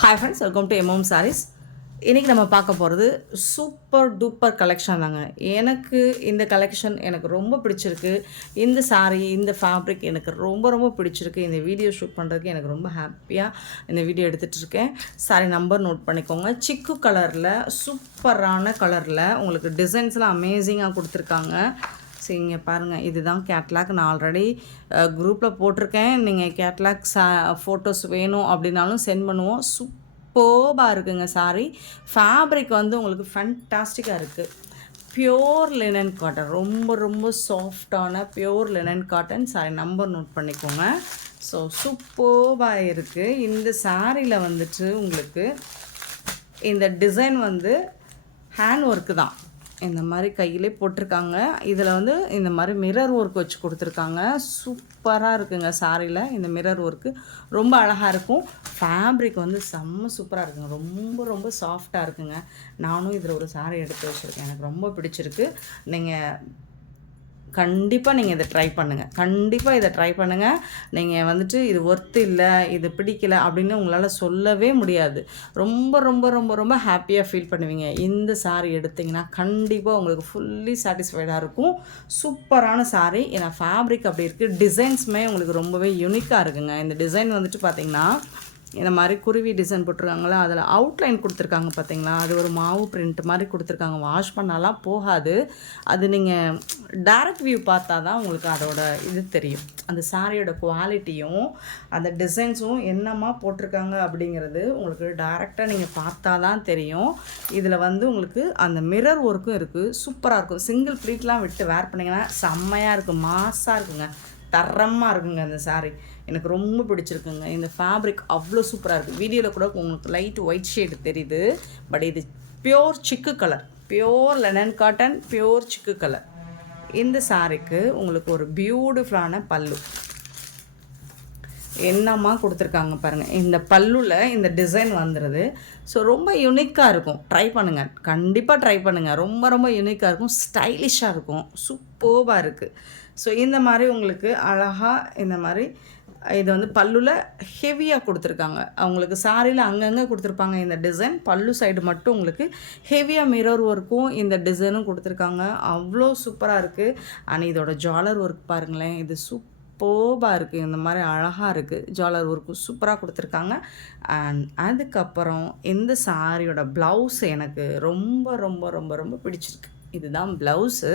Hi friends, welcome to MM Sarees. இன்றைக்கி நம்ம பார்க்க போகிறது சூப்பர் டூப்பர் கலெக்ஷன் தாங்க. எனக்கு இந்த கலெக்ஷன் எனக்கு ரொம்ப பிடிச்சிருக்கு. இந்த சாரீ, இந்த ஃபேப்ரிக் எனக்கு ரொம்ப ரொம்ப பிடிச்சிருக்கு. இந்த வீடியோ ஷூட் பண்ணுறதுக்கு எனக்கு ரொம்ப ஹாப்பியாக இந்த வீடியோ எடுத்துகிட்டு இருக்கேன். சாரீ நம்பர் நோட் பண்ணிக்கோங்க. சிக்கு கலரில், சூப்பரான கலரில் உங்களுக்கு டிசைன்ஸ்லாம் அமேசிங்காக கொடுத்துருக்காங்க. சரிங்க, பாருங்கள், இதுதான் கேட்லாக். நான் ஆல்ரெடி குரூப்பில் போட்டிருக்கேன். நீங்கள் கேட்லாக் ஃபோட்டோஸ் வேணும் அப்படின்னாலும் சென்ட் பண்ணுவோம். சூப்பர்பாக இருக்குங்க சாரி. ஃபேப்ரிக் வந்து உங்களுக்கு ஃபேன்டாஸ்டிக்காக இருக்குது. பியோர் லினன் காட்டன், ரொம்ப ரொம்ப சாஃப்டான pure linen cotton. Sari number note பண்ணிக்கோங்க. ஸோ சூப்பர்பாக இருக்குது. இந்த சாரியில் வந்துட்டு உங்களுக்கு இந்த டிசைன் வந்து ஹேண்ட் ஒர்க்கு தான். இந்த மாதிரி கையிலே போட்டிருக்காங்க. இதில் வந்து இந்த மாதிரி மிரர் ஒர்க் வச்சு கொடுத்துருக்காங்க. சூப்பராக இருக்குங்க சாரியில். இந்த மிரர் ஒர்க்கு ரொம்ப அழகாக இருக்கும். ஃபேப்ரிக் வந்து செம்ம சூப்பராக இருக்குங்க. ரொம்ப ரொம்ப சாஃப்டாக இருக்குங்க. நானும் இதில் ஒரு சாரி எடுத்து வச்சுருக்கேன். எனக்கு ரொம்ப பிடிச்சிருக்கு. நீங்கள் கண்டிப்பாக நீங்கள் இதை ட்ரை பண்ணுங்கள். கண்டிப்பாக இதை ட்ரை பண்ணுங்கள். நீங்கள் வந்துட்டு இது ஒர்த்து இல்லை, இது பிடிக்கல அப்படின்னு உங்களால் சொல்லவே முடியாது. ரொம்ப ரொம்ப ரொம்ப ரொம்ப ஹாப்பியாக ஃபீல் பண்ணுவீங்க. இந்த சாரீ எடுத்திங்கன்னா கண்டிப்பாக உங்களுக்கு ஃபுல்லி சாட்டிஸ்ஃபைடாக இருக்கும். சூப்பரான சாரீ. ஏன்னா ஃபேப்ரிக் அப்படி இருக்குது. டிசைன்ஸுமே உங்களுக்கு ரொம்பவே யூனிக்காக இருக்குங்க. இந்த டிசைன் வந்துட்டு பார்த்திங்கன்னா இந்த மாதிரி குருவி டிசைன் போட்டிருக்காங்களா, அதில் அவுட்லைன் கொடுத்துருக்காங்க பார்த்தீங்களா. அது ஒரு மாவு பிரிண்ட் மாதிரி கொடுத்துருக்காங்க. வாஷ் பண்ணாலாம் போகாது. அது நீங்கள் டைரக்ட் வியூ பார்த்தா தான் உங்களுக்கு அதோட இது தெரியும். அந்த சாரியோட குவாலிட்டியும் அந்த டிசைன்ஸும் என்னமா போட்டிருக்காங்க அப்படிங்கிறது உங்களுக்கு டைரெக்டாக நீங்கள் பார்த்தா தான் தெரியும். இதில் வந்து உங்களுக்கு அந்த மிரர் ஒர்க்கும் இருக்குது. சூப்பராக இருக்கும். சிங்கிள் ப்ளீட்லாம் விட்டு வேர் பண்ணிங்கன்னா செம்மையாக இருக்கும். மாஸாக இருக்குங்க. தரமாக இருக்குங்க இந்த சாரீ. எனக்கு ரொம்ப பிடிச்சிருக்குங்க. இந்த ஃபேப்ரிக் அவ்வளோ சூப்பராக இருக்குது. வீடியோவில் கூட உங்களுக்கு லைட் ஒயிட் ஷேடு தெரியுது. பட் இது பியோர் சிக்கு colour, pure linen cotton, pure சிக்கு கலர். இந்த சாரீக்கு உங்களுக்கு ஒரு பியூட்டிஃபுல்லான பல்லு என்னம்மா கொடுத்துருக்காங்க பாருங்கள். இந்த பல்லுவில் இந்த டிசைன் வந்துடுது. ஸோ ரொம்ப யூனிக்காக இருக்கும். ட்ரை பண்ணுங்கள், கண்டிப்பாக ட்ரை பண்ணுங்கள். ரொம்ப ரொம்ப யூனிக்காக இருக்கும். ஸ்டைலிஷாக இருக்கும். சூப்பர்பாக இருக்குது. ஸோ இந்த மாதிரி உங்களுக்கு அழகாக இந்த மாதிரி இது வந்து பல்லுவில் ஹெவியாக கொடுத்துருக்காங்க. அவங்களுக்கு சாரியில் அங்கங்கே கொடுத்துருப்பாங்க இந்த டிசைன். பல்லு சைடு மட்டும் உங்களுக்கு ஹெவியாக மிரர் ஒர்க்கும் இந்த டிசைனும் கொடுத்துருக்காங்க. அவ்வளோ சூப்பராக இருக்குது. ஆனால் இதோட ஜாலர் ஒர்க் பாருங்களேன். இது சூப்பர்பாக இருக்குது. இந்த மாதிரி அழகாக இருக்குது. ஜாலர் ஒர்க்கு சூப்பராக கொடுத்துருக்காங்க. அண்ட் அதுக்கப்புறம் இந்த சாரியோட ப்ளவுஸ் எனக்கு ரொம்ப ரொம்ப ரொம்ப ரொம்ப பிடிச்சிருக்கு. இதுதான் ப்ளவுஸு.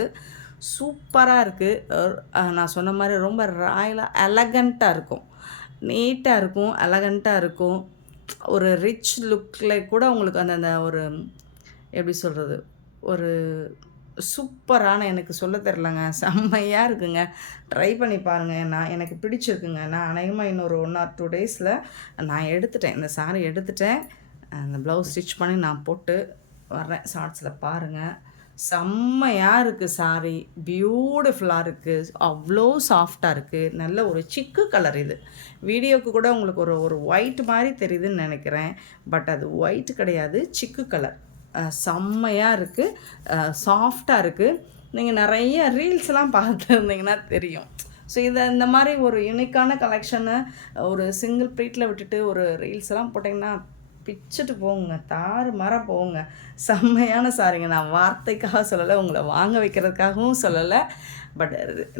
சூப்பராக இருக்குது. நான் சொன்ன மாதிரி ரொம்ப ராயலாக எலகண்ட்டாக இருக்கும். நீட்டாக இருக்கும், எலகண்ட்டாக இருக்கும். ஒரு ரிச் லுக்கில் கூட உங்களுக்கு அந்த ஒரு எப்படி சொல்கிறது, ஒரு சூப்பரான, எனக்கு சொல்ல தெரிலங்க, செம்மையாக இருக்குங்க. ட்ரை பண்ணி பாருங்கள். எனக்கு பிடிச்சிருக்குங்க. நான் அநேகமாக இன்னொரு 1 or 2 டேஸில் நான் எடுத்துட்டேன். இந்த சாரீ எடுத்துட்டேன். அந்த ப்ளவுஸ் ஸ்டிச் பண்ணி நான் போட்டு வர்றேன். ஷார்ட்ஸில் பாருங்கள். செம்மையாக இருக்குது சாரீ. பியூட்டிஃபுல்லாக இருக்குது. அவ்வளோ சாஃப்டாக இருக்குது. நல்ல ஒரு சிக்கு கலர். இது வீடியோவுக்கு கூட உங்களுக்கு ஒரு ஒயிட் மாதிரி தெரியுதுன்னு நினைக்கிறேன். பட் அது ஒயிட் கிடையாது, சிக்கு கலர். செம்மையாக இருக்குது. சாஃப்டாக இருக்குது. நீங்கள் நிறைய ரீல்ஸ்லாம் பார்த்துருந்தீங்கன்னா தெரியும். ஸோ இந்த மாதிரி ஒரு யூனிக்கான கலெக்ஷனை ஒரு சிங்கிள் ப்ளீட்டில் விட்டுட்டு ஒரு ரீல்ஸ்லாம் போட்டிங்கன்னா பிச்சுட்டு போங்க, தாறுமாறாக போங்க. செம்மையான சாரிங்க. நான் வார்த்தைக்காக சொல்லலை, உங்களை வாங்க வைக்கிறதுக்காகவும் சொல்லலை. பட்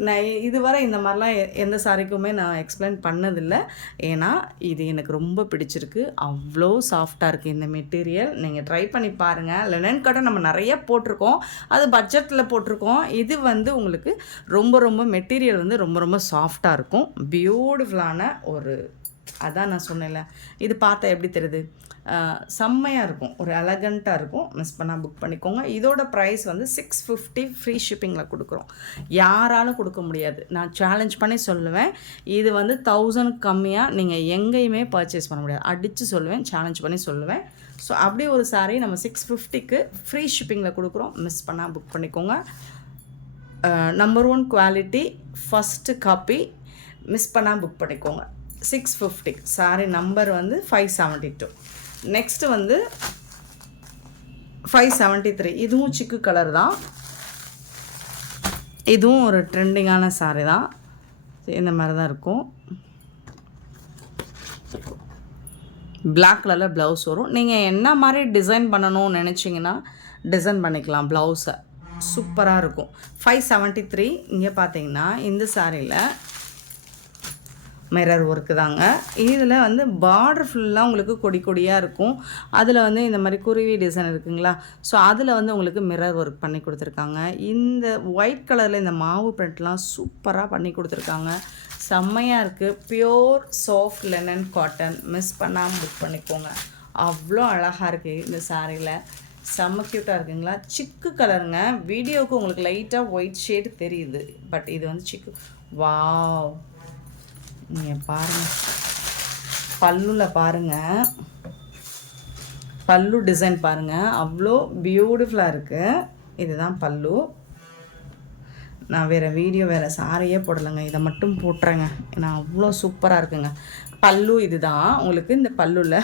நான் இதுவரை இந்த மாதிரிலாம் எந்த சாரிக்குமே நான் எக்ஸ்பிளைன் பண்ணதில்லை. ஏன்னா இது எனக்கு ரொம்ப பிடிச்சிருக்கு. அவ்வளோ சாஃப்டாக இருக்குது இந்த மெட்டீரியல். நீங்கள் ட்ரை பண்ணி பாருங்கள். லெனன் காட்டன் நம்ம நிறைய போட்டிருக்கோம், அது பட்ஜெட்டில் போட்டிருக்கோம். இது வந்து உங்களுக்கு ரொம்ப ரொம்ப மெட்டீரியல் வந்து ரொம்ப ரொம்ப சாஃப்டாக இருக்கும். பியூட்டிஃபுல்லான ஒரு, அதான் நான் சொன்னேன்ல, இது பார்த்தா எப்படி தெரியுது, செம்மையாக இருக்கும். ஒரு எலகண்ட்டாக இருக்கும். மிஸ் பண்ணால் புக் பண்ணிக்கோங்க. இதோட ப்ரைஸ் வந்து 650 ஃப்ரீ ஷிப்பிங்கில் கொடுக்குறோம். யாராலும் கொடுக்க முடியாது. நான் சேலஞ்ச் பண்ணி சொல்லுவேன். இது வந்து 1000 கம்மியாக நீங்கள் எங்கேயுமே பர்ச்சேஸ் பண்ண முடியாது. அடித்து சொல்லுவேன், சேலஞ்ச் பண்ணி சொல்லுவேன். ஸோ அப்படி ஒரு சாரீ நம்ம 650க்கு ஃப்ரீ ஷிப்பிங்கில் கொடுக்குறோம். மிஸ் பண்ணால் புக் பண்ணிக்கோங்க. Number 1 quality, first copy. Miss பண்ணால் புக் பண்ணிக்கோங்க. 650. சாரி நம்பர் வந்து 572. நெக்ஸ்ட்டு வந்து 573. இதுவும் சிக்கு கலர் தான். இதுவும் ஒரு ட்ரெண்டிங்கான சாரி தான். இந்த மாதிரி தான் இருக்கும். பிளாக் கலரில் ப்ளவுஸ் வரும். நீங்கள் என்ன மாதிரி டிசைன் பண்ணணும்னு நினச்சிங்கன்னா டிசைன் பண்ணிக்கலாம் ப்ளவுஸை. சூப்பராக இருக்கும். 573. இங்கே பார்த்தீங்கன்னா இந்த சாரியில் மிரர் ஒர்க்கு தாங்க. இதில் வந்து பார்டர் ஃபுல்லாக உங்களுக்கு கொடி கொடியாக இருக்கும். அதில் வந்து இந்த மாதிரி குருவி டிசைன் இருக்குங்களா, ஸோ அதில் வந்து உங்களுக்கு மிரர் ஒர்க் பண்ணி கொடுத்துருக்காங்க. இந்த ஒயிட் கலரில் இந்த மாவு பிரிண்ட்லாம் சூப்பராக பண்ணி கொடுத்துருக்காங்க. செம்மையாக இருக்குது. Pure soft linen cotton. Miss பண்ணாமல் புக் பண்ணிக்கோங்க. அவ்வளோ அழகாக இருக்குது இந்த சாரியில். செம்ம க்யூட்டாக இருக்குங்களா. சிக்கு கலருங்க. வீடியோவுக்கு உங்களுக்கு லைட்டாக ஒயிட் ஷேடு தெரியுது, பட் இது வந்து சிக்கு. வாவ், நீங்கள் பாருங்கள், பல்லுவில் பாருங்கள், பல்லு டிசைன் பாருங்கள், அவ்வளோ பியூட்டிஃபுல்லாக இருக்குது. இதுதான் பல்லு. நான் வேறு வீடியோ வேறு சாரியே போடலைங்க, இதை மட்டும் போட்டுறேங்க, ஏன்னா அவ்வளோ சூப்பராக இருக்குங்க. பல்லு இதுதான். உங்களுக்கு இந்த பல்லுவில்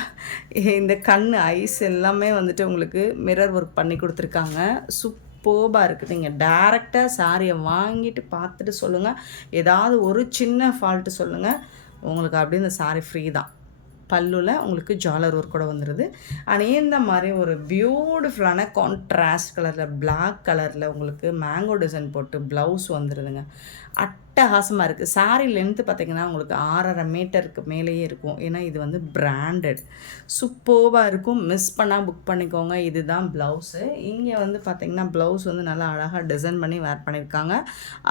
இந்த கண் ஐஸ் எல்லாமே வந்துட்டு உங்களுக்கு மிரர் ஒர்க் பண்ணி கொடுத்துருக்காங்க. சூப்பர்பாக இருக்குது. நீங்கள் டேரெக்டாக சாரியை வாங்கிட்டு பார்த்துட்டு சொல்லுங்கள். ஏதாவது ஒரு சின்ன ஃபால்ட்டு சொல்லுங்கள், உங்களுக்கு அப்படியே இந்த சாரி ஃப்ரீ தான். பல்லுவில் உங்களுக்கு ஜாலர் ஒர்க் கூட வந்துடுது. ஆனால் இந்த மாதிரி ஒரு பியூட்டிஃபுல்லான கான்ட்ராஸ்ட் கலரில் பிளாக் கலரில் உங்களுக்கு மேங்கோ டிசைன் போட்டு ப்ளவுஸ் வந்துடுதுங்க. அட்டகாசமாக இருக்குது. சாரீ லென்த்து பார்த்திங்கன்னா உங்களுக்கு 6.5 மீட்டருக்கு மேலேயே இருக்கும். ஏன்னா இது வந்து பிராண்டட். சூப்பர்பாக இருக்கும். மிஸ் பண்ணால் புக் பண்ணிக்கோங்க. இதுதான் ப்ளவுஸு. இங்கே வந்து பார்த்திங்கன்னா ப்ளவுஸ் வந்து நல்லா அழகாக டிசைன் பண்ணி வேர் பண்ணியிருக்காங்க.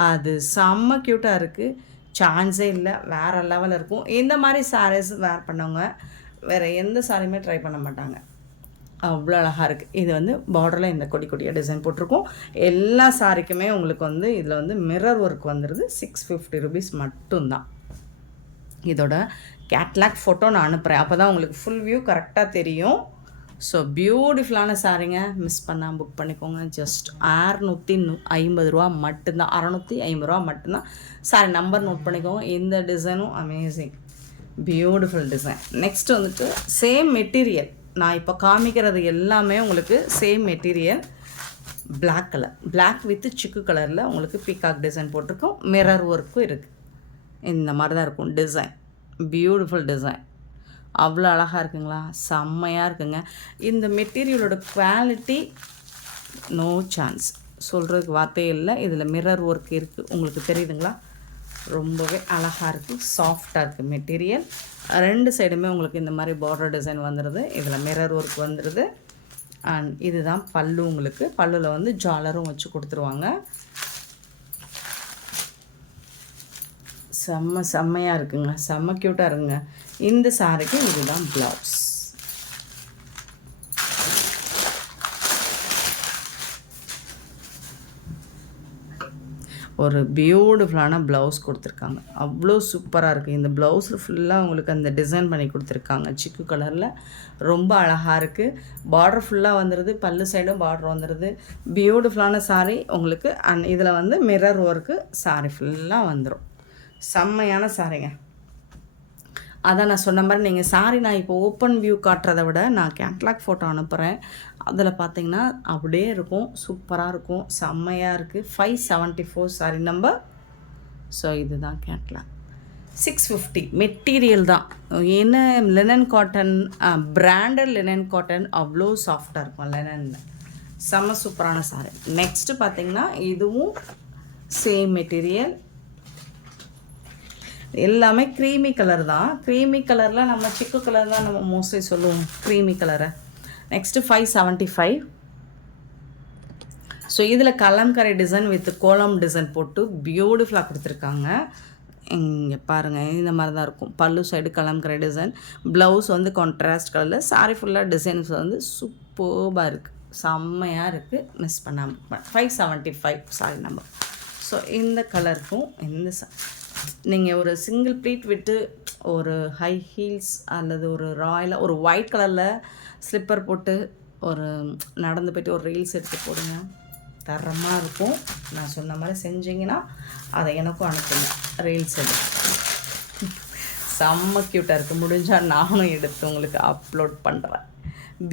அது செம்ம க்யூட்டாக இருக்குது. சான்ஸே இல்லை, வேறு லெவலில் இருக்கும். இந்த மாதிரி சாரீஸ் வேர் பண்ணவங்க வேறு எந்த சாரியுமே ட்ரை பண்ண மாட்டாங்க. அவ்வளோ அழகாக இருக்குது. இது வந்து பார்டரில் இந்த கொடி கொடியாக டிசைன் போட்டிருக்கோம். எல்லா சாரிக்குமே உங்களுக்கு வந்து இதில் வந்து மிரர் ஒர்க் வந்துடுது. 650 rupees மட்டும்தான். இதோட கேட்லாக் ஃபோட்டோ நான் அனுப்புகிறேன், அப்போ தான் உங்களுக்கு ஃபுல் வியூ கரெக்டாக தெரியும். ஸோ பியூட்டிஃபுல்லான சாரீங்க. மிஸ் பண்ணால் புக் பண்ணிக்கோங்க. ஜஸ்ட் 650 ரூபா மட்டும்தான். 650 ரூபா மட்டும்தான். சாரி நம்பர் நோட் பண்ணிக்கோங்க. இந்த டிசைனும் அமேசிங், பியூட்டிஃபுல் டிசைன். நெக்ஸ்ட் வந்துட்டு சேம் மெட்டீரியல். நான் இப்போ காமிக்கிறது எல்லாமே உங்களுக்கு same material. Black colour, black with சிக்கு கலரில் உங்களுக்கு பீகாக் டிசைன் போட்டிருக்கோம். மிரர் ஒர்க்கும் இருக்குது. இந்த மாதிரி தான் இருக்கும் டிசைன். Beautiful design. அவ்வளோ அழகாக இருக்குங்களா, செம்மையாக இருக்குங்க. இந்த மெட்டீரியலோட குவாலிட்டி நோ சான்ஸ், சொல்கிறதுக்கு வார்த்தையே இல்லை. இதில் மிரர் ஒர்க் இருக்குது, உங்களுக்கு தெரியுதுங்களா. ரொம்பவே அழகாக இருக்குது, சாஃப்டாக இருக்குது மெட்டீரியல். 2 சைடுமே உங்களுக்கு இந்த மாதிரி பார்டர் டிசைன் வந்துடுது. இதில் மிரர் ஒர்க் வந்துடுது. அண்ட் இதுதான் பல்லு. உங்களுக்கு பல்லுவில் வந்து ஜாலரும் வச்சு கொடுத்துருவாங்க. செம்மையாக இருக்குங்க, செம்ம க்யூட்டாக இருக்குங்க. இந்த சாரிக்கு இதுதான் ப்ளவுஸ். ஒரு பியூட்டிஃபுல்லான ப்ளவுஸ் கொடுத்துருக்காங்க. அவ்வளோ சூப்பராக இருக்குது. இந்த ப்ளவுஸில் ஃபுல்லாக உங்களுக்கு அந்த டிசைன் பண்ணி கொடுத்துருக்காங்க சிக்கு கலரில். ரொம்ப அழகாக இருக்குது. பார்டர் ஃபுல்லாக வந்துடுது, பல்லு சைடும் பார்டர் வந்துடுது. பியூட்டிஃபுல்லான சாரீ உங்களுக்கு. அண்ட் இதில் வந்து மிரர் ஒர்க்கு சாரீ ஃபுல்லாக வந்துடும். செம்மையான சாரீங்க. அதான் நான் சொன்ன மாதிரி நீங்கள் சாரி நான் இப்போ ஓப்பன் வியூ காட்டுறதை விட நான் கேட்லாக் ஃபோட்டோ அனுப்புகிறேன். அதில் பார்த்தீங்கன்னா அப்படியே இருக்கும், சூப்பராக இருக்கும், செம்மையாக இருக்குது. 574 சாரி நம்பர். ஸோ இதுதான் கேட்லாக். 650 மெட்டீரியல் தான். என்ன linen cotton, branded linen cotton. அவ்வளோ சாஃப்டாக இருக்கும் லினன். செம்ம சூப்பரான சாரி. நெக்ஸ்ட்டு பார்த்தீங்கன்னா இதுவும் சேம் மெட்டீரியல். எல்லாமே க்ரீமி கலர் தான். க்ரீமி கலரில் நம்ம சிக்கு கலர் தான் நம்ம மோஸ்ட்லி சொல்லுவோம், க்ரீமி கலரை. நெக்ஸ்ட்டு 575. ஸோ இதில் கலம்கரை டிசைன் வித் கோலம் டிசைன் போட்டு பியூட்டிஃபுல்லாக கொடுத்துருக்காங்க. இங்கே பாருங்கள், இந்த மாதிரி தான் இருக்கும். பல்லு சைடு கலம்கரை டிசைன், ப்ளவுஸ் வந்து கான்ட்ராஸ்ட் கலரில். சாரி ஃபுல்லாக டிசைன்ஸ் வந்து சூப்பர்பாக இருக்குது, செம்மையாக இருக்குது. மிஸ் பண்ணாமல் 575 சாரி நம்பர். ஸோ இந்த கலருக்கும் இந்த நீங்கள் ஒரு சிங்கிள் ப்ளீட் விட்டு ஒரு ஹை ஹீல்ஸ் அல்லது ஒரு ராயலாக ஒரு ஒயிட் கலரில் ஸ்லிப்பர் போட்டு ஒரு நடந்து போய்ட்டு ஒரு ரீல்ஸ் எடுத்து போடுங்க, தரமாக இருக்கும். நான் சொன்ன மாதிரி செஞ்சிங்கன்னா அதை எனக்கும் அனுப்புங்க, ரீல்ஸ் எடுத்து. செம்ம க்யூட்டாக இருக்குது. முடிஞ்சால் நானும் எடுத்து உங்களுக்கு அப்லோட் பண்ணுறேன்.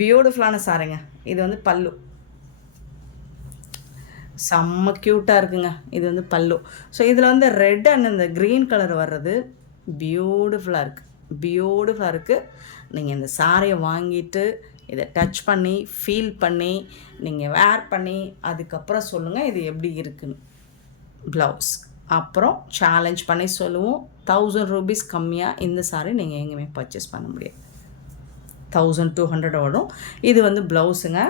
பியூட்டிஃபுல்லான சாரிங்க. இது வந்து பல்லு, செம்ம க்யூட்டாக இருக்குங்க. இது வந்து பல்லு. ஸோ இதில் வந்து ரெட் அண்ட் இந்த க்ரீன் கலர் வர்றது பியூட்டிஃபுல்லாக இருக்குது. பியூட்டிஃபுல்லாக இருக்குது. நீங்கள் இந்த சாரியை வாங்கிட்டு இதை டச் பண்ணி ஃபீல் பண்ணி நீங்கள் வேர் பண்ணி அதுக்கப்புறம் சொல்லுங்கள் இது எப்படி இருக்குன்னு. ப்ளவுஸ் அப்புறம் சேலஞ்ச் பண்ணி சொல்லுவோம். 1000 ரூபீஸ் கம்மியாக இந்த சாரி நீங்கள் எங்கேயுமே பர்ச்சேஸ் பண்ண முடியாது. 1200 வரும். இது வந்து ப்ளவுஸுங்க.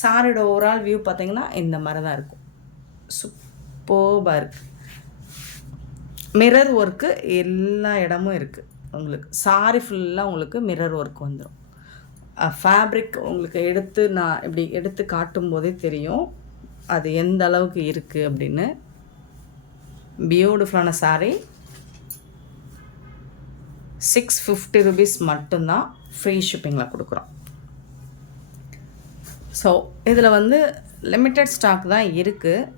சாரியோட ஓவரால் வியூ பார்த்திங்கன்னா இந்த மாதிரி தான் இருக்கும். சூப்பர்பாக இருக்குது. மிரர் ஒர்க்கு எல்லா இடமும் இருக்குது உங்களுக்கு. சாரி ஃபுல்லாக உங்களுக்கு மிரர் ஒர்க் வந்துடும். ஃபேப்ரிக் உங்களுக்கு நான் இப்படி எடுத்து காட்டும் போதே தெரியும் அது எந்த அளவுக்கு இருக்குது அப்படின்னு. பியூட்டிஃபுல்லான சாரீ. 650 ரூபீஸ் மட்டும்தான் ஃப்ரீ ஷிப்பிங்கில் கொடுக்குறோம். ஸோ இதில் வந்து லிமிட்டட் ஸ்டாக் தான் இருக்குது.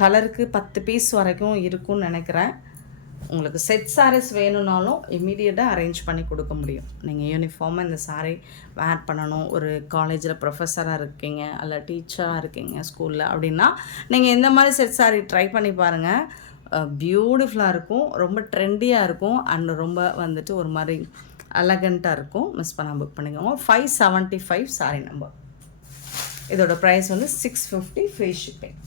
கலருக்கு 10 பீஸ் வரைக்கும் இருக்கும்னு நினைக்கிறேன். உங்களுக்கு செட் சாரீஸ் வேணும்னாலும் இமீடியட்டாக அரேஞ்ச் பண்ணி கொடுக்க முடியும். நீங்கள் யூனிஃபார்மாக இந்த சாரீ வேர் பண்ணணும், ஒரு காலேஜில் ப்ரொஃபஸராக இருக்கீங்க அல்ல டீச்சராக இருக்கீங்க ஸ்கூலில் அப்படின்னா நீங்கள் இந்த மாதிரி செட் சாரீ ட்ரை பண்ணி பாருங்கள். பியூட்டிஃபுல்லாக இருக்கும், ரொம்ப ட்ரெண்டியாக இருக்கும் அண்ட் ரொம்ப வந்துட்டு ஒரு மாதிரி எலகண்ட்டாக இருக்கும். மிஸ் பண்ணால் புக் பண்ணிக்கோங்க. 575 சாரீ நம்பர். இதோட ப்ரைஸ் வந்து 650 ஃப்ரீ ஷிப்பிங்.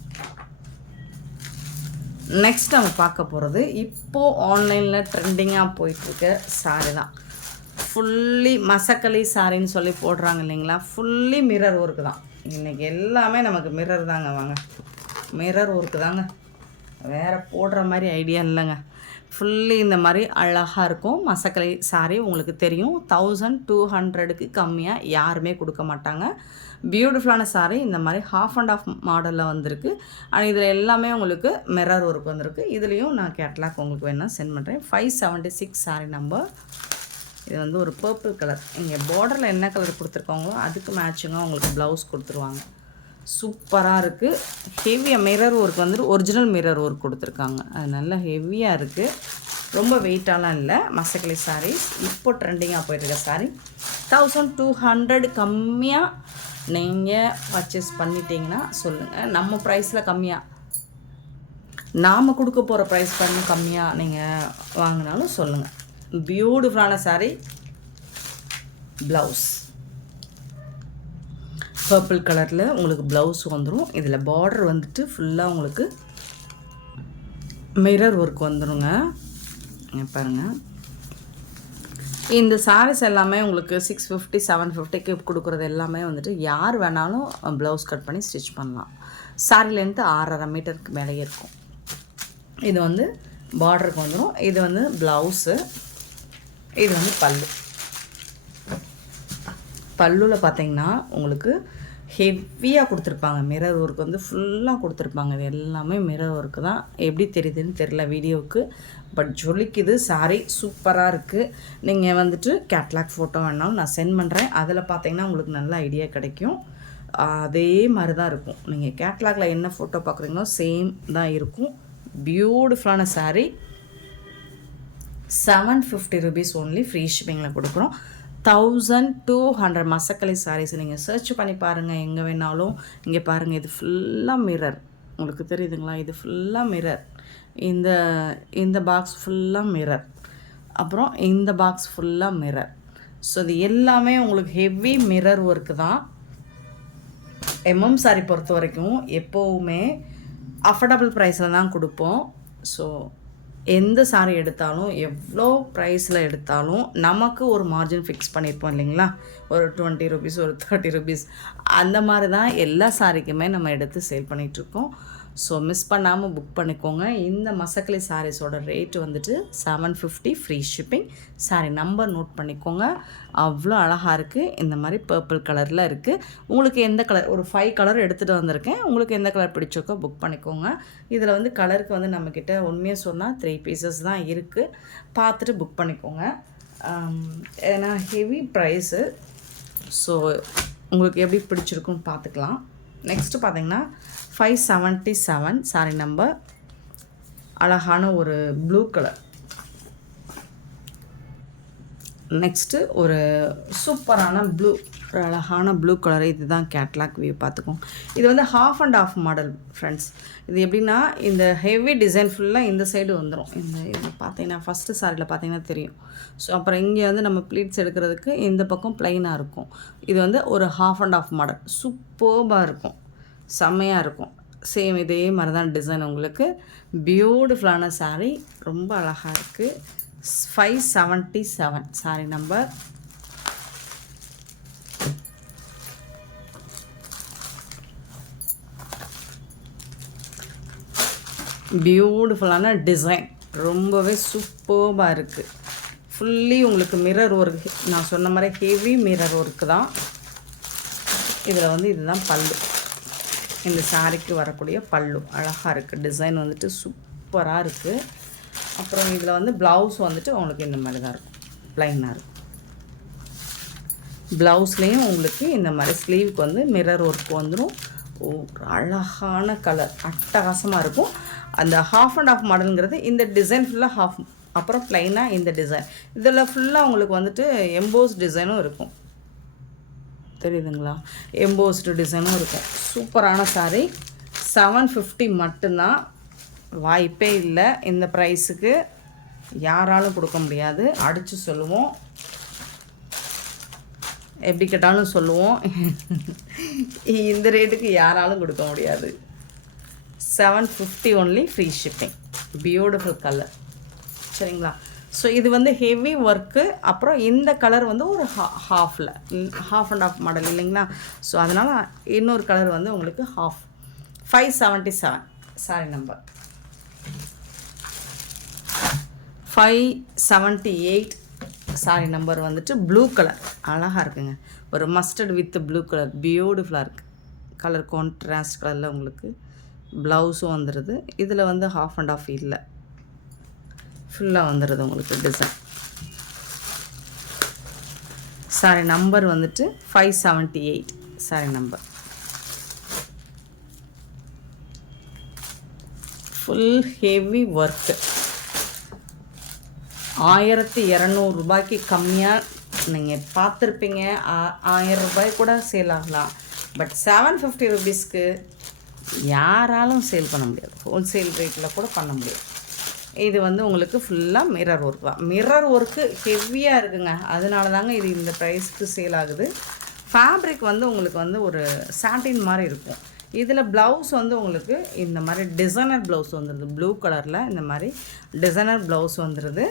நெக்ஸ்ட் நம்ம பார்க்க போகிறது இப்போது ஆன்லைனில் ட்ரெண்டிங்காக போயிட்டுருக்க சாரீ தான். ஃபுல்லி மசக்களி சாரின்னு சொல்லி போடுறாங்க இல்லைங்களா. ஃபுல்லி மிரர் ஒர்க்கு தான். இன்றைக்கி எல்லாமே நமக்கு மிரர் தாங்க. வாங்க, மிரர் ஒர்க்கு தாங்க, வேறு போடுற மாதிரி ஐடியா இல்லைங்க. ஃபுல்லி இந்த மாதிரி அழகாக இருக்கும். மசக்களி சாரீ உங்களுக்கு தெரியும். 1200க்கு கம்மியாக யாருமே கொடுக்க மாட்டாங்க. பியூட்டிஃபுல்லான சாரீ. இந்த மாதிரி ஹாஃப் அண்ட் ஆஃப் மாடலில் வந்திருக்கு. அண்ட் இதில் எல்லாமே உங்களுக்கு மிரர் ஒர்க் வந்திருக்கு. இதுலேயும் நான் கேட்லாக் உங்களுக்கு வேணால் சென்ட் பண்ணுறேன். 576 சாரீ நம்பர். இது வந்து ஒரு பர்பிள் கலர். இங்கே பார்டரில் என்ன கலர் கொடுத்துருக்காங்களோ அதுக்கு மேட்சிங்காக உங்களுக்கு ப்ளவுஸ் கொடுத்துருவாங்க. சூப்பராக இருக்குது. ஹெவியாக மிரர் ஒர்க் வந்துட்டு ஒரிஜினல் மிரர் ஒர்க் கொடுத்துருக்காங்க. அது நல்லா ஹெவியாக இருக்குது. ரொம்ப வெயிட்டாலாம் இல்லை. மசக்களி சாரீஸ் இப்போ ட்ரெண்டிங்காக போயிட்டுருக்க சாரீ. 1200 கம்மியாக நீங்கள் பர்ச்சேஸ் பண்ணிட்டீங்கன்னா சொல்லுங்கள். நம்ம ப்ரைஸில் கம்மியாக நாம் கொடுக்க போகிற ப்ரைஸ் பண்ணி கம்மியாக நீங்கள் வாங்கினாலும் சொல்லுங்கள். பியூட்டிஃபுல்லான சாரீ. ப்ளவுஸ் பர்பிள் கலரில் உங்களுக்கு ப்ளவுஸ் வந்துடும். இதில் பார்டர் வந்துட்டு ஃபுல்லாக உங்களுக்கு மிரர் ஒர்க் வந்துடுங்க. பாருங்கள், இந்த சாரீஸ் எல்லாமே உங்களுக்கு 650 750க்கு கொடுக்குறது எல்லாமே வந்துட்டு யார் வேணாலும் ப்ளவுஸ் கட் பண்ணி ஸ்டிச் பண்ணலாம். சாரீ லென்த்து 6.5 மீட்டருக்கு மேலே இருக்கும். இது வந்து பார்டருக்கு வந்துடும். இது வந்து ப்ளவுஸு. இது வந்து பல்லு. பல்லுவில் பார்த்தீங்கன்னா உங்களுக்கு ஹெவியாக கொடுத்துருப்பாங்க. மிரர் ஒர்க் வந்து ஃபுல்லாக கொடுத்துருப்பாங்க. இது எல்லாமே மிரர் ஒர்க்கு தான். எப்படி தெரியுதுன்னு தெரில வீடியோவுக்கு, பட் ஜொலிக்குது. சாரீ சூப்பராக இருக்குது. நீங்கள் வந்துட்டு கேட்லாக் ஃபோட்டோ வேணாலும் நான் சென்ட் பண்ணுறேன். அதில் பார்த்தீங்கன்னா உங்களுக்கு நல்ல ஐடியா கிடைக்கும். அதே மாதிரி தான் இருக்கும். நீங்கள் கேட்லாகில் என்ன ஃபோட்டோ பார்க்குறீங்களோ சேம் தான் இருக்கும். பியூட்டிஃபுல்லான சாரீ. 750 ரூபீஸ் ஓன்லி ஃப்ரீ ஷிப்பிங்கில் கொடுக்குறோம். 1200 மசக்களி சாரீஸ் நீங்கள் சர்ச் பண்ணி பாருங்கள் எங்கே வேணாலும். இங்கே பாருங்கள், இது ஃபுல்லாக மிரர். உங்களுக்கு தெரியுதுங்களா? இது ஃபுல்லாக மிரர். இந்த பாக்ஸ் ஃபுல்லாக மிரர். அப்புறம் இந்த பாக்ஸ் ஃபுல்லாக மிரர். ஸோ இது எல்லாமே உங்களுக்கு ஹெவி மிரர் ஒர்க்கு தான். சாரீ பொறுத்த வரைக்கும் எப்போவுமே அஃபோர்டபுள் ப்ரைஸில் தான் கொடுப்போம். ஸோ எந்த சாரீ எடுத்தாலும் எவ்வளோ ப்ரைஸில் எடுத்தாலும் நமக்கு ஒரு மார்ஜின் ஃபிக்ஸ் பண்ணியிருப்போம் இல்லைங்களா. ஒரு 20 ரூபீஸ், ஒரு 30 ரூபீஸ், அந்த மாதிரி தான் எல்லா சாரீக்குமே நம்ம எடுத்து சேல் பண்ணிகிட்ருக்கோம். ஸோ மிஸ் பண்ணாமல் புக் பண்ணிக்கோங்க. இந்த மசக்களி சாரீஸோட ரேட்டு வந்துட்டு 750 free shipping. Sari number note பண்ணிக்கோங்க. அவ்வளோ அழகாக இருக்குது. இந்த மாதிரி பர்பிள் கலரில் இருக்குது. உங்களுக்கு எந்த கலர், ஒரு 5 கலர் எடுத்துகிட்டு வந்திருக்கேன். உங்களுக்கு எந்த கலர் பிடிச்சிருக்கோ புக் பண்ணிக்கோங்க. இதில் வந்து கலருக்கு வந்து நம்மக்கிட்ட உண்மையாக சொன்னால் 3 பீசஸ் தான் இருக்குது. பார்த்துட்டு புக் பண்ணிக்கோங்க. ஏன்னா ஹெவி ப்ரைஸு. ஸோ உங்களுக்கு எப்படி பிடிச்சிருக்குன்னு பார்த்துக்கலாம். நெக்ஸ்ட்டு பார்த்தீங்கன்னா 577 சாரி நம்பர். அழகான ஒரு ப்ளூ கலர், நெக்ஸ்ட்டு ஒரு சூப்பரான ப்ளூ, ஒரு அழகான ப்ளூ கலர். இதுதான் கேட்லாக் வியூ பார்த்துக்கோங்க. இது வந்து half and half model friends. இது எப்படின்னா இந்த ஹெவி டிசைன் ஃபுல்லாக இந்த சைடு வந்துடும். இது பார்த்தீங்கன்னா ஃபஸ்ட்டு சாரியில் பார்த்தீங்கன்னா தெரியும். ஸோ அப்புறம் இங்கே வந்து நம்ம ப்ளீட்ஸ் எடுக்கிறதுக்கு இந்த பக்கம் ப்ளைனாக இருக்கும். இது வந்து ஒரு ஹாஃப் அண்ட் ஆஃப் மாடல். சூப்பர்பாக இருக்கும், செம்மையாக இருக்கும். சேம் இதே மாதிரி தான் டிசைன். உங்களுக்கு பியூட்டிஃபுல்லான சாரீ, ரொம்ப அழகாக இருக்குது. 577 சாரி நம்பர். பியூட்டிஃபுல்லான டிசைன், ரொம்பவே சூப்பர்பாக இருக்குது. ஃபுல்லி உங்களுக்கு மிரர் ஒர்க், நான் சொன்ன மாதிரி ஹெவி மிரர் ஒர்க்கு தான். இதில் வந்து இதுதான் பல்லு. இந்த சாரிக்கு வரக்கூடிய பல்லு அழகாக இருக்குது. டிசைன் வந்துட்டு சூப்பராக இருக்குது. அப்புறம் இதில் வந்து ப்ளவுஸ் வந்துட்டு உங்களுக்கு இந்த மாதிரி தான் இருக்கும், ப்ளைனாக இருக்கும். ப்ளவுஸ்லேயும் உங்களுக்கு இந்த மாதிரி ஸ்லீவுக்கு வந்து மிரர் ஒர்க் வந்துடும். அழகான கலர், அட்டகாசமாக இருக்கும். அந்த ஹாஃப் அண்ட் ஆஃப் மாடலுங்கிறது இந்த டிசைன் ஃபுல்லாக ஹாஃப், அப்புறம் ப்ளைனாக இந்த டிசைன். இதில் ஃபுல்லாக உங்களுக்கு வந்துட்டு எம்போஸ் டிசைனும் இருக்கும், தெரியுதுங்களா? எம்போஸ்டு டிசைனும் இருக்கும். சூப்பரான சாரீ. 750 மட்டும்தான். வாய்ப்பே இல்லை. இந்த ப்ரைஸுக்கு யாராலும் கொடுக்க முடியாது. அடித்து சொல்லுவோம், எப்படி கேட்டாலும் சொல்லுவோம். இந்த ரேட்டுக்கு யாராலும் கொடுக்க முடியாது. 750 only, free shipping. Beautiful colour, சரிங்களா? ஸோ இது வந்து ஹெவி ஒர்க்கு. அப்புறம் இந்த கலர் வந்து ஒரு ஹாஃப் அண்ட் ஆஃப் மாடல் இல்லைங்களா? ஸோ அதனால் இன்னொரு கலர் வந்து உங்களுக்கு half. 577 sorry number. 578 sorry number வந்துட்டு ப்ளூ கலர், அழகாக இருக்குங்க. ஒரு மஸ்டர்ட் வித் ப்ளூ கலர், பியூட்டிஃபுல்லாக இருக்குது. கலர் கான்ட்ராஸ்ட் கலரில் உங்களுக்கு ப்ளவுஸும் வந்துடுது. இதில் வந்து ஹாஃப் அண்ட் ஆஃப் இல்லை, ஃபுல்லாக வந்துடுது உங்களுக்கு டிசைன். சாரி நம்பர் வந்துட்டு 578 sorry number. Full heavy work. 1200 ரூபாய்க்கு கம்மியாக நீங்கள் பார்த்துருப்பீங்க. 1000 ரூபாய் கூட சேல் ஆகலாம். பட் 750 ருபீஸ்க்கு யாராலும் சேல் பண்ண முடியாது. ஹோல்சேல் ரேட்டில் கூட பண்ண முடியாது. இது வந்து உங்களுக்கு ஃபுல்லாக மிரர் ஒர்க் தான். மிரர் ஒர்க்கு ஹெவியாக இருக்குங்க. அதனால தாங்க இது இந்த ப்ரைஸ்க்கு சேல் ஆகுது. ஃபேப்ரிக் வந்து உங்களுக்கு வந்து ஒரு சாட்டின் மாதிரி இருக்கும். இதில் ப்ளவுஸ் வந்து உங்களுக்கு இந்த மாதிரி டிசைனர் ப்ளவுஸ் வந்துடுது. ப்ளூ கலரில் இந்த மாதிரி டிசைனர் ப்ளவுஸ் வந்துடுது.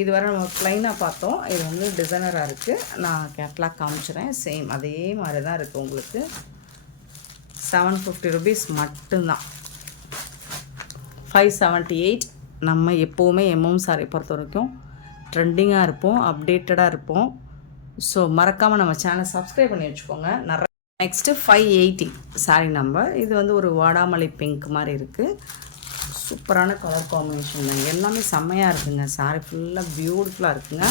இதுவரை நம்ம ப்ளைனாக பார்த்தோம். இது வந்து டிசைனராக இருக்குது. நான் கேட்லாக் காமிச்சிடுறேன். சேம் அதே மாதிரி தான் இருக்குது உங்களுக்கு. 750 ருபீஸ் மட்டும்தான். 578. நம்ம எப்போவுமே எம்எம் சாரி பொறுத்த வரைக்கும் ட்ரெண்டிங்காக இருப்போம், அப்டேட்டடாக இருப்போம். ஸோ மறக்காமல் நம்ம சேனல் சப்ஸ்கிரைப் பண்ணி வச்சுக்கோங்க. Next 580 sorry number. இது வந்து ஒரு வாடாமல்லி பிங்க் மாதிரி இருக்குது. சூப்பரான கலர் காம்பினேஷன் தான். எல்லாமே செம்மையாக இருக்குங்க. சாரி ஃபுல்லாக பியூட்டிஃபுல்லாக இருக்குங்க.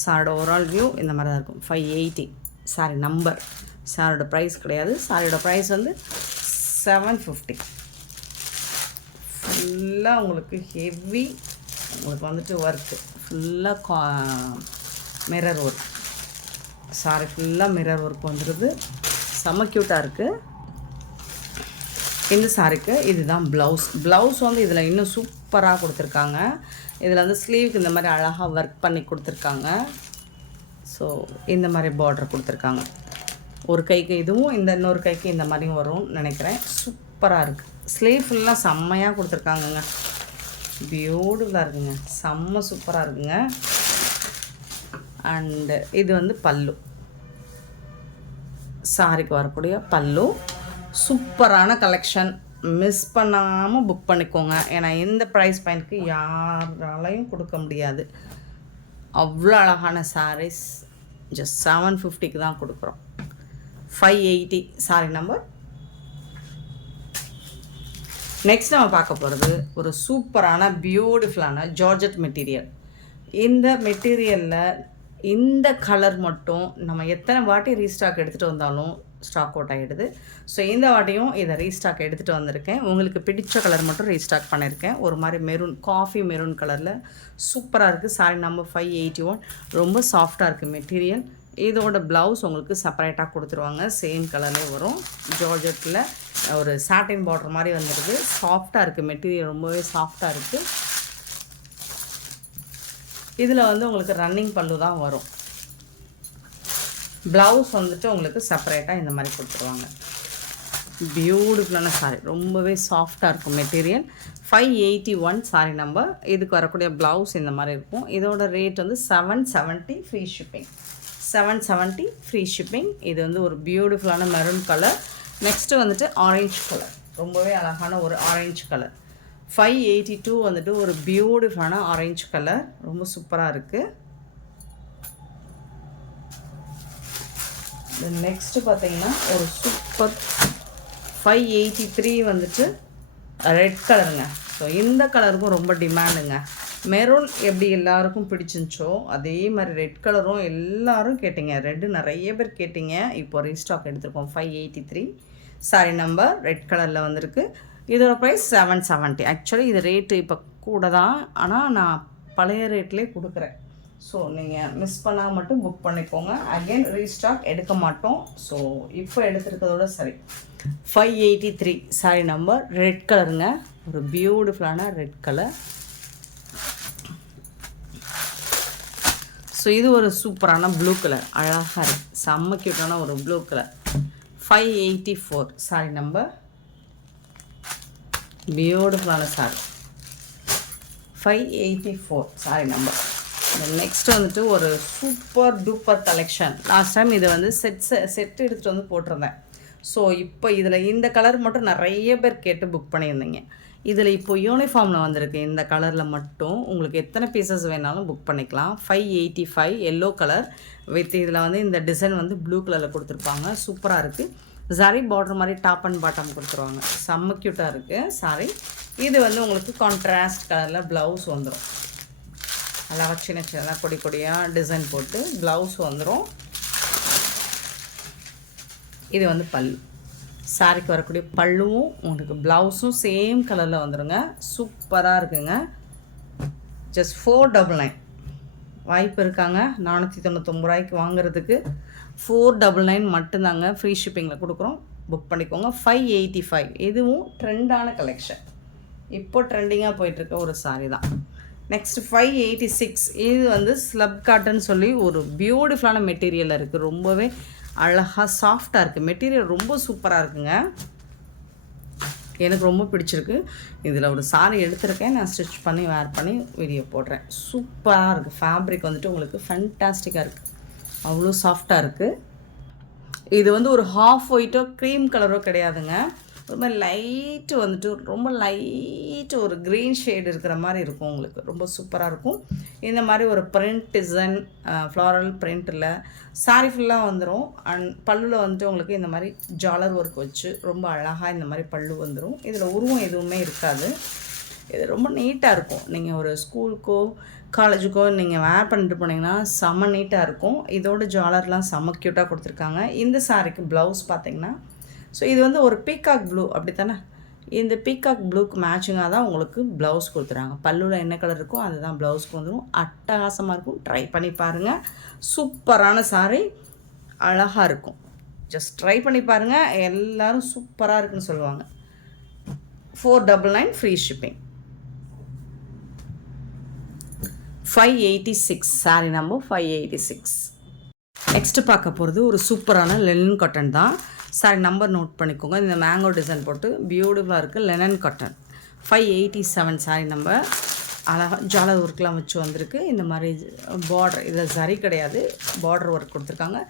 சாரோட ஓவரால் வியூ இந்த மாதிரி தான் இருக்கும். 580 சாரி நம்பர். சாரோட ப்ரைஸ் கிடையாது. சாரியோட ப்ரைஸ் வந்து 750. ஃபுல்லாக உங்களுக்கு ஹெவி, உங்களுக்கு வந்துட்டு ஒர்க்கு ஃபுல்லாக மிரர் ஒர்க். சாரி ஃபுல்லாக மிரர் ஒர்க் வந்துடுது. செம்ம க்யூட்டாக இருக்குது. இந்த சாரிக்கு இதுதான் ப்ளவுஸ். ப்ளவுஸ் வந்து இதில் இன்னும் சூப்பராக கொடுத்துருக்காங்க. இதில் வந்து ஸ்லீவுக்கு இந்த மாதிரி அழகாக ஒர்க் பண்ணி கொடுத்துருக்காங்க. ஸோ இந்த மாதிரி பார்டர் கொடுத்துருக்காங்க. ஒரு கைக்கு இதுவும் இந்த இன்னொரு கைக்கு இந்த மாதிரியும் வரும்னு நினைக்கிறேன். சூப்பராக இருக்குது. ஸ்லீவ் ஃபுல்லாக செம்மையாக கொடுத்துருக்காங்கங்க. பியூட்டிஃபுல்லாக இருக்குங்க. செம்ம சூப்பராக இருக்குங்க. அண்டு இது வந்து பல்லு. சாரிக்கு வரக்கூடிய பல்லு. சூப்பரான கலெக்ஷன். மிஸ் பண்ணாமல் புக் பண்ணிக்கோங்க. ஏன்னா இந்த ப்ரைஸ் பாயிண்ட்க்கு யாராலையும் கொடுக்க முடியாது. அவ்வளோ அழகான சாரீஸ் ஜஸ்ட் 750க்கு தான் கொடுக்குறோம். 580 சாரி நம்பர். நெக்ஸ்ட் நம்ம பார்க்க போகிறது ஒரு சூப்பரான பியூட்டிஃபுல்லான ஜார்ஜெட் மெட்டீரியல். இந்த மெட்டீரியலில் இந்த கலர் மட்டும் நம்ம எத்தனை வாட்டி ரீஸ்டாக் எடுத்துகிட்டு வந்தாலும் ஸ்டாக் அவுட் ஆகிடுது. ஸோ இந்த வாட்டியும் இதை ரீஸ்டாக் எடுத்துகிட்டு வந்திருக்கேன். உங்களுக்கு பிடிச்ச கலர் மட்டும் ரீஸ்டாக் பண்ணியிருக்கேன். ஒரு மாதிரி மெரூன், காஃபி மெரூன் கலரில் சூப்பராக இருக்குது. Sorry number 581. ரொம்ப சாஃப்டாக இருக்குது மெட்டீரியல். இதோட ப்ளவுஸ் உங்களுக்கு செப்பரேட்டாக கொடுத்துருவாங்க. சேம் கலர்லேயே வரும். ஜார்ஜெட்டில் ஒரு சாட்டின் பார்டர் மாதிரி வந்துடுது. சாஃப்டாக இருக்குது மெட்டீரியல், ரொம்பவே சாஃப்டாக இருக்குது. இதில் வந்து உங்களுக்கு ரன்னிங் பல்லு தான் வரும். ப்ளவுஸ் வந்துட்டு உங்களுக்கு செப்பரேட்டாக இந்த மாதிரி கொடுத்துருவாங்க. பியூட்டிஃபுல்லான சாரி, ரொம்பவே சாஃப்டாக இருக்கும் மெட்டீரியல். 581 sorry number. இதுக்கு வரக்கூடிய ப்ளவுஸ் இந்த மாதிரி இருக்கும். இதோட ரேட் வந்து 770 ஃப்ரீ ஷிப்பிங். 770 free shipping. இது வந்து ஒரு பியூட்டிஃபுல்லான மெரூன் கலர். நெக்ஸ்ட்டு வந்துட்டு ஆரஞ்சு கலர், ரொம்பவே அழகான ஒரு ஆரஞ்சு கலர். 582 வந்துட்டு ஒரு பியூட்டிஃபுல்லான ஆரஞ்சு கலர், ரொம்ப சூப்பராக இருக்குது. நெக்ஸ்ட்டு பார்த்தீங்கன்னா ஒரு சூப்பர் 583 வந்துட்டு ரெட் கலருங்க. ஸோ இந்த கலருக்கும் ரொம்ப டிமாண்டுங்க. மெரூன் எப்படி எல்லாருக்கும் பிடிச்சிருந்துச்சோ அதே மாதிரி ரெட் கலரும் எல்லாரும் கேட்டிங்க. ரெட்டு நிறைய பேர் கேட்டிங்க. இப்போ ரீஸ்டாக் எடுத்துருக்கோம். 583 சாரி நம்பர் ரெட் கலரில் வந்திருக்கு. இதோட ப்ரைஸ் 770. ஆக்சுவலி இது ரேட்டு இப்போ கூட தான், ஆனால் நான் பழைய ரேட்லேயே கொடுக்குறேன். ஸோ நீங்கள் மிஸ் பண்ணால் மட்டும் புக் பண்ணிக்கோங்க. அகெயின் ரீஸ்டாக் எடுக்க மாட்டோம். ஸோ இப்போ எடுத்துருக்கிறதோட சரி. 583 சாரி நம்பர் ரெட் கலருங்க. ஒரு பியூட்டிஃபுல்லான ரெட் கலர். ஸோ இது ஒரு சூப்பரான ப்ளூ கலர், அழகாக இருக்குது, செம்ம க்யூட்டான ஒரு ப்ளூ கலர். 584 sorry number. பியூட்டிஃபுல்லான சாரி. 584 sorry number. நெக்ஸ்ட் வந்துட்டு ஒரு super duper collection. Last time இதை வந்து செட் எடுத்துகிட்டு வந்து போட்டிருந்தேன். ஸோ இப்போ இதில் இந்த கலர் மட்டும் நிறைய பேர் கேட்டு புக் பண்ணியிருந்தீங்க. இதில் இப்போ யூனிஃபார்மில் வந்திருக்கு. இந்த கலரில் மட்டும் உங்களுக்கு எத்தனை பீசஸ் வேணாலும் புக் பண்ணிக்கலாம். 585 எல்லோ கலர் வித் இதில் வந்து இந்த டிசைன் வந்து ப்ளூ கலரில் கொடுத்துருப்பாங்க. சூப்பராக இருக்குது. சாரி பார்டர் மாதிரி டாப் அண்ட் பாட்டம் கொடுத்துருவாங்க. செம்ம க்யூட்டாக இருக்குது சாரி. இது வந்து உங்களுக்கு கான்ட்ராஸ்ட் கலரில் ப்ளவுஸ் வந்துடும். அழகாக சின்ன சின்னதாக கொடி கொடியாக டிசைன் போட்டு ப்ளவுஸ் வந்துடும். இது வந்து பல்லு. சாரிக்கு வரக்கூடிய பல்லுவும் உங்களுக்கு ப்ளவுஸும் சேம் கலரில் வந்துடுங்க. சூப்பராக இருக்குங்க. ஜஸ்ட் 499 வாய்ப்பு இருக்காங்க. 499 ரூபாய்க்கு வாங்குறதுக்கு 499 மட்டும்தாங்க ஃப்ரீ ஷிப்பிங்கில் கொடுக்குறோம். புக் பண்ணிக்கோங்க. 585 இதுவும் ட்ரெண்டான கலெக்ஷன். இப்போ ட்ரெண்டிங்காக போயிட்டுருக்க ஒரு சாரி தான். நெக்ஸ்ட் 586 இது வந்து ஸ்லப் காட்டன் சொல்லி ஒரு பியூட்டிஃபுல்லான மெட்டீரியலில் இருக்குது. ரொம்பவே அழகாக சாஃப்டாக இருக்குது. மெட்டீரியல் ரொம்ப சூப்பராக இருக்குங்க. எனக்கு ரொம்ப பிடிச்சிருக்கு. இதில் ஒரு சாரி எடுத்திருக்கேன். நான் ஸ்டிச் பண்ணி வேர் பண்ணி வீடியோ போடுறேன். சூப்பராக இருக்குது. ஃபேப்ரிக் வந்துட்டு உங்களுக்கு ஃபேன்டாஸ்டிக்காக இருக்குது. அவ்வளோ சாஃப்டாக இருக்குது. இது வந்து ஒரு ஹாஃப் ஒயிட்டோ க்ரீம் கலரோ கிடையாதுங்க. ரொம்ப லைட்டு வந்துட்டு ரொம்ப லைட்டு ஒரு க்ரீன் ஷேடு இருக்கிற மாதிரி இருக்கும். உங்களுக்கு ரொம்ப சூப்பராக இருக்கும். இந்த மாதிரி ஒரு பிரிண்ட் டிசைன், ஃப்ளாரல் பிரிண்ட்டில் சாரி ஃபுல்லாக வந்துடும். அண்ட் பல்லுவில் வந்துட்டு உங்களுக்கு இந்த மாதிரி ஜாலர் ஒர்க் வச்சு ரொம்ப அழகாக இந்த மாதிரி பல்லு வந்துடும். இதில் உருவம் எதுவுமே இருக்காது. இது ரொம்ப நீட்டாக இருக்கும். நீங்கள் ஒரு ஸ்கூலுக்கோ காலேஜுக்கோ நீங்கள் வேர் பண்ணிட்டு போனீங்கன்னா செம்ம நீட்டாக இருக்கும். இதோட ஜாலர்லாம் செம்ம க்யூட்டாக கொடுத்துருக்காங்க. இந்த சாரிக்கு ப்ளவுஸ் பார்த்திங்கன்னா, ஸோ இது வந்து ஒரு பீகாக் ப்ளூ அப்படி தானே. இந்த பீகாக் ப்ளூக்கு மேட்சிங்காக தான் உங்களுக்கு ப்ளவுஸ் கொடுத்துறாங்க. பல்லுவில் என்ன கலர் இருக்கோ அதுதான் ப்ளவுஸ்க்கு வந்துடும். அட்டகாசமாக இருக்கும். ட்ரை பண்ணி பாருங்கள். சூப்பரான சாரி, அழகாக இருக்கும். ஜஸ்ட் ட்ரை பண்ணி பாருங்கள். எல்லோரும் சூப்பராக இருக்குன்னு சொல்லுவாங்க. 499 free shipping. 586 sorry number 586. Next பார்க்க போகிறது ஒரு சூப்பரான லெனின் காட்டன் தான். சாரி நம்பர் நோட் பண்ணிக்கோங்க. இந்த மேங்கோ டிசைன் போட்டு பியூட்டிஃபுல்லாக இருக்குது. Linen cotton 587 sorry number. அழகாக ஜாலர் ஒர்க்லாம் வச்சு வந்திருக்கு. இந்த மாதிரி பார்டர், இதில் சரி கிடையாது, பார்டர் ஒர்க் கொடுத்துருக்காங்க.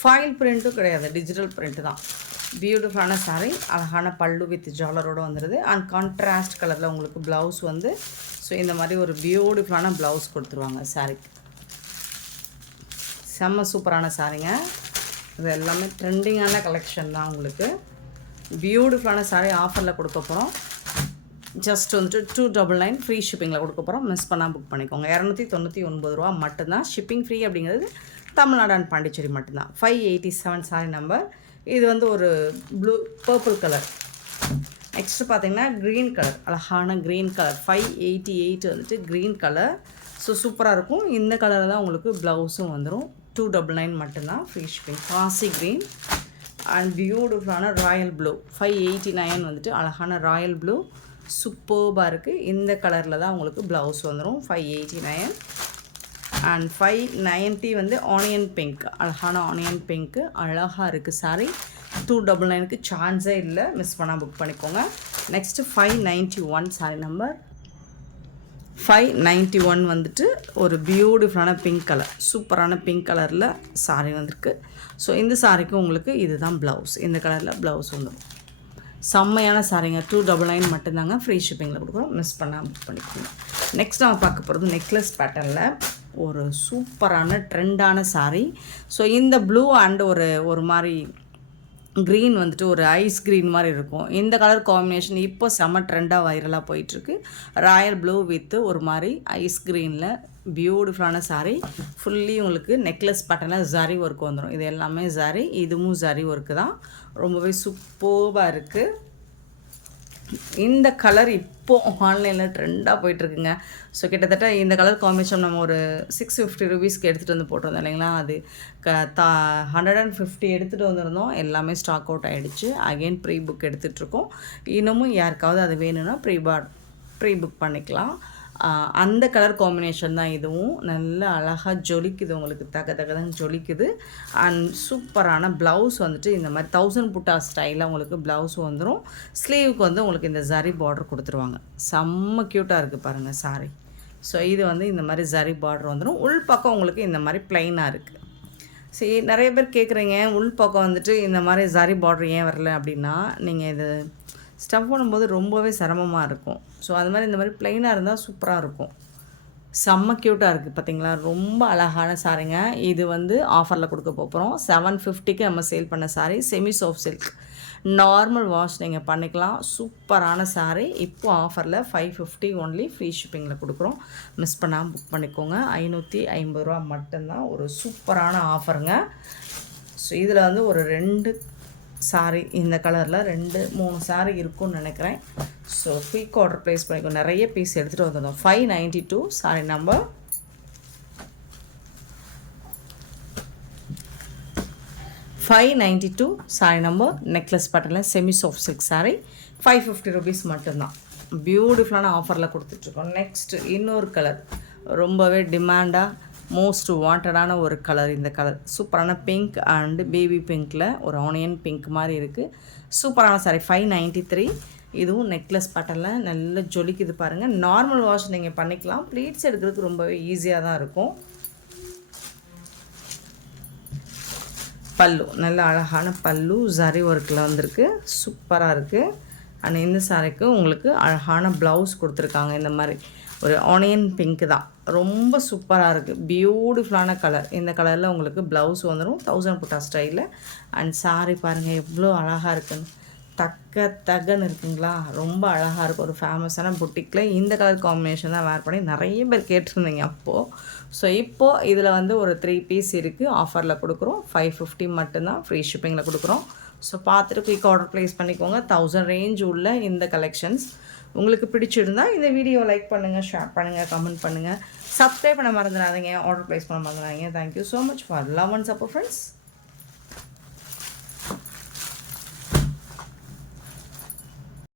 ஃபாயில் பிரிண்ட்டும் கிடையாது, டிஜிட்டல் பிரிண்ட்டு தான். பியூட்டிஃபுல்லான சாரி, அழகான பல்லு வித் ஜாலரோடு வந்துடுது. அண்ட் கான்ட்ராஸ்ட் கலரில் உங்களுக்கு ப்ளவுஸ் வந்து ஸோ இந்த மாதிரி ஒரு பியூட்டிஃபுல்லான ப்ளவுஸ் கொடுத்துருவாங்க சாரிக்கு. செம்ம சூப்பரான சாரிங்க. இது எல்லாமே ட்ரெண்டிங்கான கலெக்ஷன் தான். உங்களுக்கு பியூட்டிஃபுல்லான சாரி ஆஃபரில் கொடுக்க போகிறோம். ஜஸ்ட் வந்துட்டு 299 ஃப்ரீ ஷிப்பிங்கில் கொடுக்க போகிறோம். மிஸ் பண்ணால் புக் பண்ணிக்கோங்க. 299 ரூபா மட்டும்தான். ஷிப்பிங் ஃப்ரீ அப்படிங்கிறது தமிழ்நாடு அண்ட் பாண்டிச்சேரி மட்டும்தான். 587 சாரி நம்பர். இது வந்து ஒரு பர்பிள் கலர். நெக்ஸ்ட்டு பார்த்தீங்கன்னா க்ரீன் கலர், அழகான க்ரீன் கலர். 588 வந்துட்டு க்ரீன் கலர். ஸோ சூப்பராக இருக்கும். இந்த கலரில் தான் உங்களுக்கு ப்ளவுஸும் வந்துடும். 299 மட்டும்தான் ஃப்ரீ ஷிப்பிங். பாசி க்ரீன் அண்ட் பியூட்டிஃபுல்லான ராயல் ப்ளூ. 589 வந்துட்டு அழகான ராயல் ப்ளூ சூப்பர்பாக இருக்குது. இந்த கலரில் தான் உங்களுக்கு ப்ளவுஸ் வந்துடும். 589 அண்ட் 590 வந்து ஆனியன் பிங்க், அழகான ஆனியன் பிங்க்கு அழகாக இருக்குது சாரி. 299க்கு சான்ஸே இல்லை. மிஸ் பண்ணால் புக் பண்ணிக்கோங்க. Next 591 sorry number. 591 வந்துட்டு ஒரு பியூட்டிஃபுல்லான பிங்க் கலர், சூப்பரான பிங்க் கலரில் சாரி வந்திருக்கு. ஸோ இந்த சாரிக்கு உங்களுக்கு இதுதான் ப்ளவுஸ். இந்த கலரில் ப்ளவுஸ் வந்துடும். செம்மையான சாரிங்க. 299 மட்டும்தாங்க ஃப்ரீ ஷிப்பிங்கில் கொடுக்குறோம். மிஸ் பண்ணால் புக் பண்ணிக்கோங்க. நெக்ஸ்ட் நம்ம பார்க்க போகிறது நெக்லஸ் பேட்டர்னில் ஒரு சூப்பரான ட்ரெண்டான சாரி. ஸோ இந்த ப்ளூ அண்ட் ஒரு மாதிரி க்ரீன் வந்துட்டு ஒரு ஐஸ் க்ரீன் மாதிரி இருக்கும். இந்த கலர் காம்பினேஷன் இப்போ செம்ம ட்ரெண்டாக வைரலாக போயிட்டுருக்கு. ராயல் ப்ளூ வித் ஒரு மாதிரி ஐஸ் க்ரீனில் பியூட்டிஃபுல்லான சாரீ. ஃபுல்லி உங்களுக்கு நெக்லஸ் பேட்டர்னில் ஜரி ஒர்க் வந்துடும். இது எல்லாமே ஜரி, இதுவும் ஜரி ஒர்க்கு தான். ரொம்பவே சூப்பராக இருக்குது. இந்த கலர் இப்போது ஆன்லைனில் ட்ரெண்டாக போயிட்டுருக்குங்க. ஸோ கிட்டத்தட்ட இந்த கலர் காம்பினேஷன் நம்ம ஒரு 650 ரூபீஸ்க்கு எடுத்துகிட்டு வந்து போட்டிருந்தோம் இல்லைங்களா. அது 150 எடுத்துகிட்டு வந்திருந்தோம். எல்லாமே ஸ்டாக் அவுட் ஆகிடுச்சு. அகெயின் ப்ரீ புக் எடுத்துகிட்ருக்கோம். இன்னமும் யாருக்காவது அது வேணும்னா ப்ரீ புக் பண்ணிக்கலாம். அந்த கலர் காம்பினேஷன் தான் இதுவும். நல்ல அழகாக ஜொலிக்குது, உங்களுக்கு தகதகதான் ஜொலிக்குது. அண்ட் சூப்பரான ப்ளவுஸ் வந்துட்டு இந்த மாதிரி 1000 புட்டா ஸ்டைலில் உங்களுக்கு ப்ளவுஸ் வந்துடும். ஸ்லீவுக்கு வந்து உங்களுக்கு இந்த ஜரி பார்டர் கொடுத்துருவாங்க. செம்ம க்யூட்டாக இருக்குது பாருங்கள் சாரி. ஸோ இது வந்து இந்த மாதிரி ஜரி பார்டர் வந்துடும். உள் பக்கம் உங்களுக்கு இந்த மாதிரி ப்ளைனாக இருக்குது. சரி, நிறைய பேர் கேட்குறீங்க உள் பக்கம் வந்துட்டு இந்த மாதிரி ஜரி பார்டர் ஏன் வரல அப்படின்னா, நீங்கள் இது ஸ்டஃப் பண்ணும்போது ரொம்பவே சிரமமாக இருக்கும். ஸோ அது மாதிரி இந்த மாதிரி ப்ளைனாக இருந்தால் சூப்பராக இருக்கும். செம்ம க்யூட்டாக இருக்குது பார்த்தீங்களா. ரொம்ப அழகான சாரீங்க. இது வந்து ஆஃபரில் கொடுக்க போகிறோம். 750க்கு நம்ம சேல் பண்ண sari. Semi soft silk, normal wash நீங்கள் பண்ணிக்கலாம். சூப்பரான சாரீ. இப்போது ஆஃபரில் 550 ஒன்லி ஃப்ரீ ஷிப்பிங்கில் கொடுக்குறோம். மிஸ் பண்ணாமல் புக் பண்ணிக்கோங்க. 550 ரூபா மட்டும்தான். ஒரு சூப்பரான ஆஃபருங்க. ஸோ இதில் வந்து ஒரு 2 சாரீ இந்த கலரில் 2-3 சாரீ இருக்கும்னு நினைக்கிறேன். ஸோ குயிக் ஆர்டர் ப்ளேஸ் பண்ணிக்கோ. நிறைய பீஸ் எடுத்துகிட்டு வந்திருந்தோம். 592 sari number. 592 sari number. Necklace பேட்டர்னில் semi soft silk sari. 550 rupees மட்டும்தான். பியூட்டிஃபுல்லான ஆஃபரில் கொடுத்துட்ருக்கோம். நெக்ஸ்ட்டு இன்னொரு கலர், ரொம்பவே டிமாண்டாக மோஸ்ட் வாண்டடான ஒரு கலர். இந்த கலர் சூப்பரான பிங்க் அண்டு பேபி பிங்க்கில் ஒரு ஆனியன் பிங்க் மாதிரி இருக்குது. சூப்பரான சாரி. 593. இதுவும் நெக்லஸ் பேட்டர்னில் நல்ல ஜொலிக்குது பாருங்கள். நார்மல் வாஷ் நீங்கள் பண்ணிக்கலாம். ப்ளீட்ஸ் எடுக்கிறதுக்கு ரொம்பவே ஈஸியாக தான் இருக்கும். பல்லு நல்ல அழகான பல்லு ஜரி ஒர்க்கில் வந்திருக்கு. சூப்பராக இருக்குது. அண்ட் இந்த சாரிக்கு உங்களுக்கு அழகான ப்ளவுஸ் கொடுத்துருக்காங்க. இந்த மாதிரி ஒரு ஆனியன் பிங்க் தான். ரொம்ப சூப்பராக இருக்குது. பியூட்டிஃபுல்லான கலர். இந்த கலரில் உங்களுக்கு ப்ளவுஸ் வந்துடும் 1000 புட்டா ஸ்டைலில். அண்ட் சாரி பாருங்கள் எவ்வளோ அழகாக இருக்குன்னு. தகன்னு இருக்குங்களா. ரொம்ப அழகாக இருக்கும். ஒரு ஃபேமஸான புட்டிக்கில் இந்த கலர் காம்பினேஷன் தான் வேர் பண்ணி நிறைய பேர் கேட்டிருந்தீங்க அப்போது. ஸோ இப்போது இதில் வந்து ஒரு 3 பீஸ் இருக்குது. ஆஃபரில் கொடுக்குறோம். 550 மட்டும்தான் ஃப்ரீ ஷிப்பிங்கில் கொடுக்குறோம். ஸோ பார்த்துட்டு குயிக் ஆர்டர் ப்ளேஸ் பண்ணிக்கோங்க. 1000 ரேஞ்ச் உள்ள இந்த கலெக்ஷன்ஸ் உங்களுக்கு பிடிச்சிருந்தா இந்த வீடியோ லைக் பண்ணுங்கள், ஷேர் பண்ணுங்கள், கமெண்ட் பண்ணுங்கள், சப்ஸ்கிரைப் பண்ண மறந்துடாதீங்க, ஆர்டர் ப்ளேஸ் பண்ண மறந்துடாதீங்க. Thank you so much for love and support friends.